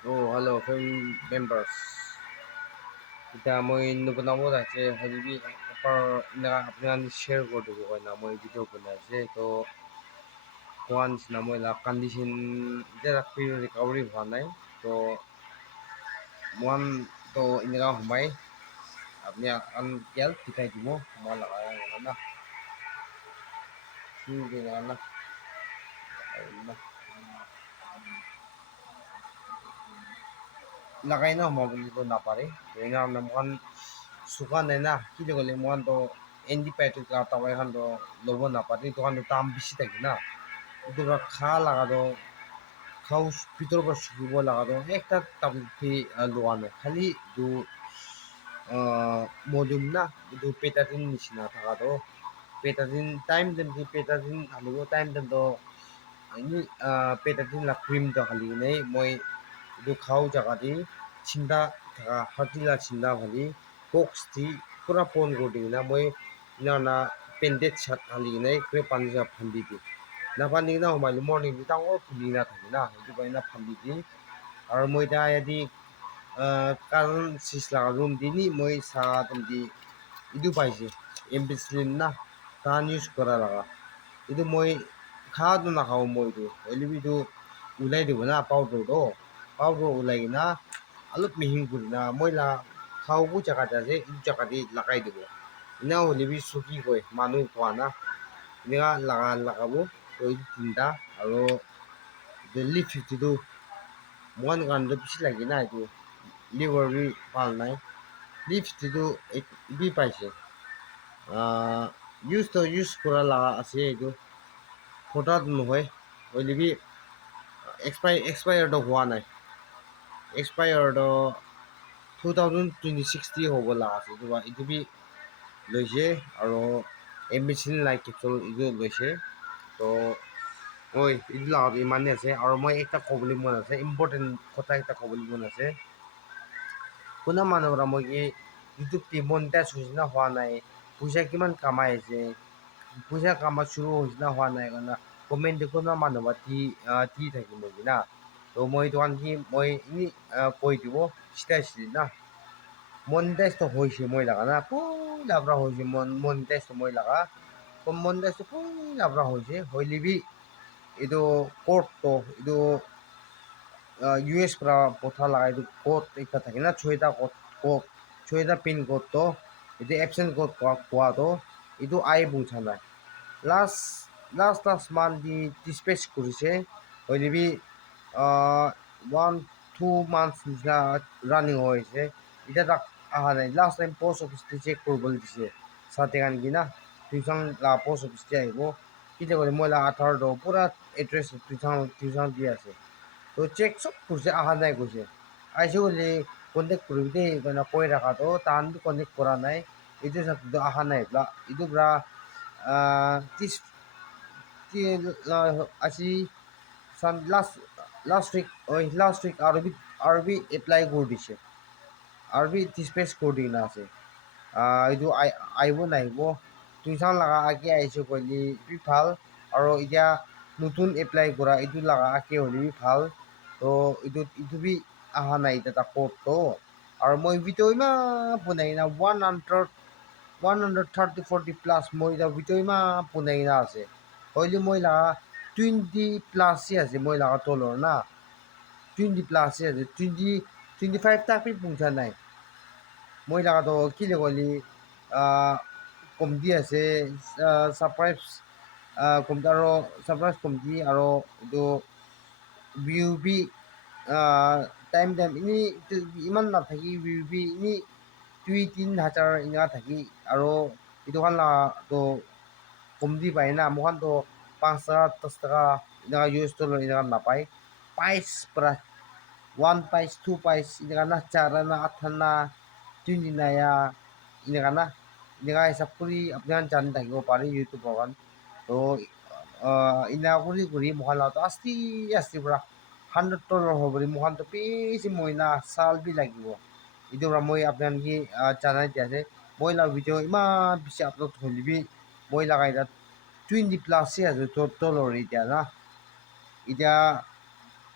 Oh, hello, film members. Kita mau nunggu mo আছে হলিবি upper na apnan share ko do ko na mo video ko na se to once na mo la condition ida pre recovery bhanai to one to inga humai apni an kyal tikai dimo mo la na su de na lagai na mo buli to na pare inga na mo suka na na kilo ko le mo to antibiotic ka tawai han do lobo na pare to kan tam bisi taki na itu kha laga do খাও ভিতৰৰ পৰা চুব লগা একটা তাবলেট লোৱা নাই খালি এইটো মধুম না এইটো পেটাটিন নিচিনা থকাটো পেটাটিন টাইম দেন পেটাটিন আনিব টাইম দেনটো ini পেটাটিন লা ক্ৰীমটো খালি কিনে মই এইটো খাওঁ জাগা দি চিন্তা থকা হাতিলা চিন্তা ভালি বক্স দি পুৰা পন কৰি দিওঁ না মই না পেণ্ডেড চাট খালি কিনে পানী ফান্দি দিওঁ নাপানি না সোমাইলো মৰ্ণিং ডাঙৰ ফুলি না থাকে না সেইটো কাৰণে না ফান্দি দি আৰু মই এতিয়া ইয়াদি কাৰণ চিচ লগা ৰুম দিনি মই চাহ দি এইটো পাইছে এম্পিচিলিন না তাহান ইউজ কৰা লগা এইটো মই খাওঁতো নাখাওঁ মই এইটো হ'লেও এইটো ওলাই দিব না পাউডাৰ ওলাই কিনা অলপ মিহিন কৰি না মই খাওঁবো জেগাতে আছে এইটো জেগা দি লগাই দিব এনে হ'লেও চকী কয় মানুহ কোৱা না এনেকা লাগাব তিনিটা আৰু দিল্লী 52 মই কাৰণে বেছি লাগে না এইটো লিভাৰ বি ভাল নাই লিফ্টটো বি পাইছে ইউজ কৰা লগা আছে এইটো হঠাৎ নহয় হ'লেবি এক্সপায়াৰ্ড হোৱা নাই এক্সপায়াৰ্ড 2026 হ'ব লগা আছে এইটো বি লৈছে আৰু এম্বিচিন লাইক কেপচুল এইটো লৈছে তো oi এইটো লাগাত ইমানেই আছে আৰু মই এটা ক'বলৈ মন আছে ইম্পৰ্টেণ্ট কথা এটা ক'বলৈ মন আছে কোনো মানুহৰ মই কি ইউটিউব মনিটাইজ হৈছে না হোৱা নাই পইচা কিমান কামাই আছে পইচা কামা শুৰু হৈছে না হোৱা নাই কাৰণে কমেণ্ট কোনো মানুহ দি থাকিব না তো মই এইটো কি মই এনেই কৈ দিব চিধাই না মনিটাইজটো হৈছে মই লগা না পইলাৰ পৰা হৈছে মনিটাইজটো মই লগা মনিটাইজটো পইলাৰ পৰা হৈছে হ'লেবি itu code to itu US pra potha laga itu code ekta thake na choita pin code to itu absent code kwa to itu ai bucha nai last month di dispatch kurise hoilebi 1-2 months na running hoise ita tak aha nai last time post office to check korbol dise sate kan gina tuisang la post office te aibo kita kore moi la athar do pura address tuisang di ase তো check চব কৰিছে অহা নাই কৈছে আইছে বুলি contact কৰিবি দেই মানে কৈ ৰাখাতো তাহাঁতো কণ্টেক্ট কৰা নাই এইটো চাবটো অহা নাই এইটো পৰা আজি লাষ্ট উইক আৰু বি এপ্লাই কৰি দিছে আৰু বি ডিছপেচ কৰি দি কিনে আছে এইটো আহিব নাহিব tuisang লগা আগে আহিছে କହିলি বি ভাল আৰু এতিয়া নতুন এপ্লাই কৰা এইটো লগা আগে হ'লে ভাল তো এইটো বি অহা নাই এতিয়া তাৰ কোডটো আৰু মই ভিডিঅ' ইমান বনাই কিনা 130-40 প্লাছ মই এতিয়া ভিডিঅ' ইমান বনাই কিনা আছে হ'লে মই লগা 20+ আছে মই লগা তলৰ না 20+ আছে 25 তাক বি পঞ্চা নাই মই লগাতো কি ক'লি কমতি আছে ছাৰপ্ৰাইজ কমতি আৰু ছাৰপ্ৰাইজ কমতি আৰু এইটো ভিউ বি টাইম এনেই ইমান নাথাকি ভিউ বি এনেই 2-3 হাজাৰ এনেকুৱা থাকি আৰু এইটো খানতো কমতি পায় না মোখানতো 5 টাকা 10 টাকা এনেকুৱা US ডলাৰ এনেকুৱা নাপায় পাইচ পৰা 1 পাইচ 2 পাইচ এনেকুৱা না 4 আনা 8 আনা 20 naya এনেকুৱা না এনেকুৱা হিচাপ কৰি আপুনি জানি থাকিব পাৰে ইউটিউবৰ কাৰণে তো এনেকুৱা কৰি মোখানতো আস্তি পৰা $100 হ'ব বুলি মোখানতো বেছি মহিনা চাল বি লাগিব এইটো পৰা মই আপোনালোকে জানাই দিয়া আছে মই লগা ভিডিঅ' ইমান বেছি আপলোড হ'লিবি মই লগা এতিয়া 20+ আছে $100 এতিয়া না এতিয়া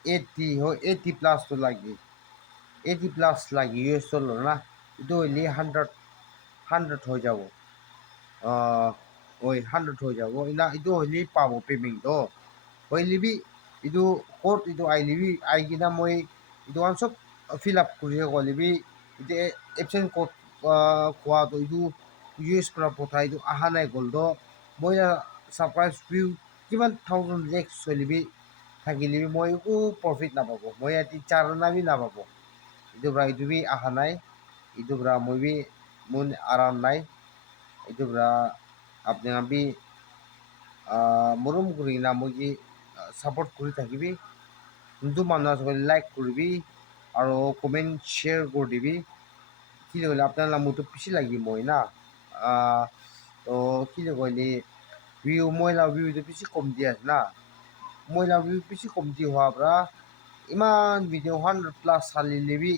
80 হয় 80 প্লাস তো লাগে 80 প্লাস লাগে US ডলার না itu হইলে 100 হয়ে যাব ওই 100 হয়ে যাব না itu হইলে পাবো পেমেন্ট তো হইলিবি itu কোড itu আইলিবি আই কিনা মই itu আন সব ফিল আপ কৰি গলিবি itu এবসেন্ট কোড কোৱাটো itu US পৰা পঠাই itu আহা নাই গ'ল তো মই সারপ্রাইজ ভিউ কিমান 1000 লেক্স চলিবি থাকিলিবি মই একো প্রফিট নাপাব মই ইয়াতে চারনাবি নাপাব itu bra itu bi আহা নাই itu bra মই বি মুন আরাম নাই itu bra আপনি আমি মৰম কৰি না মই কি সাপোৰ্ট কৰি থাকিবি কিন্তু মানুহ আছে লাইক কৰিবি আৰু কমেন্ট শ্বেয়াৰ কৰি দিবি কি হ'লে আপোনাৰ মোৰতো পিছি লাগি মই না তো কি কইলি ভিউ ময়লা ভিউটো বেছি কম দি আছে না ময়লা ভিউ বেছি কম দি হোৱাৰ পৰা ইমান ভিডিঅ' 100 প্লাছ চালিলেবি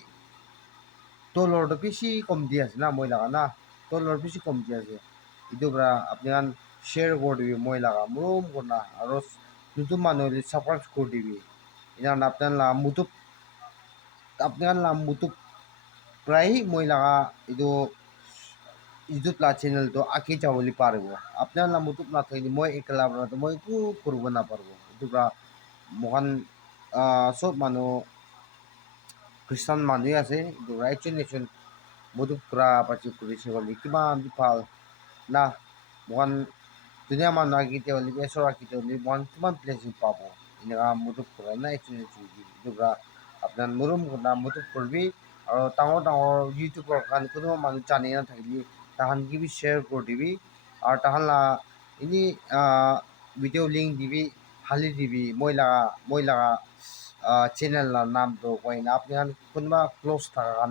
ডলাৰটো বেছি কম দি আছে না মই লাগা না ডলাৰ বেছি কম দি আছে এইটোৰ পৰা আপোনাৰ শ্বেয়াৰ কৰি দিবি মই লাগা মৰম কৰনা আৰু নতুন মানুহ ছাবস্ক্ৰাইব কৰি দিবি ইনান আপনাৰ মুতুব আপনাৰ মুতুব প্ৰায় মই লাগা এইটো ইউটিউব চ্যানেল তো আঁকি যাবলৈ পাৰিব আপোনাৰ মুতুব নাথাকিলে মই একলা মই একো কৰিব নাপাৰিব এইটো পৰা মহান চব মানুহ খ্ৰীষ্টান মানুহে আছে একজন মুতুব কৰা পাতি কৰিছে বুলি কিমান ভাল না মহান দুনিয়া মানুহ আঁকিতে হ'লে বেচৰ আঁকিতে হ'লে মহান কিমান ব্লেছিং পাব এনেকুৱা মুতুব কৰা না একজন এইটো পৰা আপোনাৰ মৰম কৰা মুতুব কৰিবি আৰু ডাঙৰ ডাঙৰ ইউটিউবৰ কাৰণে কোনোবা মানুহ জানি নাথাকিলে তাহান কিবি শ্বেয়াৰ কৰি দিবি আৰু তাহান এনে ভিডিঅ' লিংক দিবি হালি দিবি মই লাগা চ্যানেল নামটো কয় না আপনি কোনোবা ক্লোজ থাকা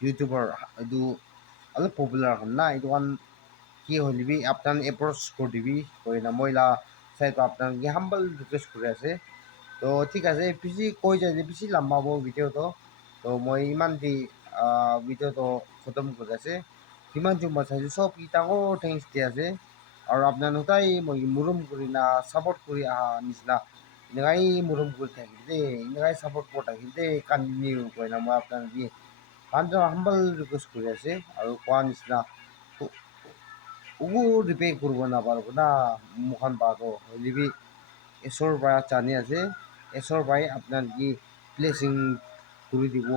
ইউটিউবৰ এইটো অলপ পপুলাৰ হয় না এইটো কি হলিবি আপনার এপ্রোচ করে দিবি কই না ময়লা সাইড আপনার হাম্বল রিকোয়েস্ট করে আছে তো ঠিক আছে বেশি কই যায় যে বেশি লম্বা হব ভিডিওটো তো মই ইমান দি ভিডিওটো খতম করে আছে কিমান জুম্বা চাইছো সব ইটাকো থেংকস দি আছে আৰু আপনার নতাই মই মুরুম করি না সাপোর্ট করি নিচিনা এনেকাই মুরুম করে থাকি দে এনেকাই সাপোর্ট করে থাকি দে কন্টিনিউ কই না মই আপনার কি হাম্বল রিকোয়েস্ট করে আছে আৰু কোৱা নিচিনা উগু রিপে করব না পারবো না মুখান পাবো হইলিবি এসর ভাই জানি আছে এসর ভাই আপনার কি প্লেসিং করে দিব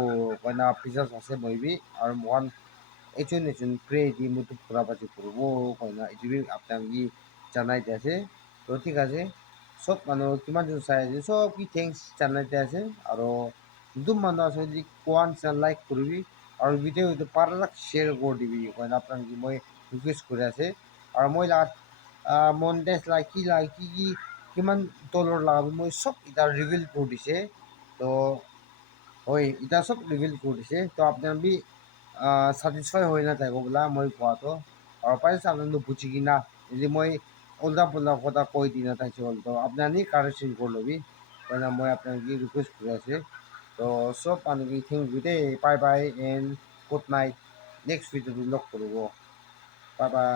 কয়না পিসাস আছে মইবি আর মহান এজন প্রে দি মতো ঘোরাবাজি করবো কয়না এটিবি আপনার কি জানাইতে আছে তো ঠিক আছে সব মানুষ কিমান জন চাই আছে সব কি থ্যাংকস জানাইতে আছে আৰু একদম মানুহ আছে যদি কোৱান লাইক কৰিবি আৰু ভিডিঅ' পাৰাক শ্বেয়াৰ কৰি দিবি কয়না আপনাৰ কি মই ৰিকোয়েস্ট কৰে আছে আৰু মই মনটেজ কি কিমান ডলাৰ লাগাবি মই সব এটা রিভিল করে দিছে তো হয় এটা সব রিভিল করে দিছে তো আপনার বি স্যাটিসফাই হয় না থাকো বলা মই কোৱাটো আৰু পাইছে আপনার বুঝি কিনা যদি মই উল্টা পুল্টা কথা কৈ দি না থাকছে বল তো আপনার কারেকশন করে লবি কয়না মই আপনার কি রিকোয়েস্ট করে আছে তো সব মানুষ কি থ্যাংক ইউ দে bye bye and good night next video লগ করব বাই বাই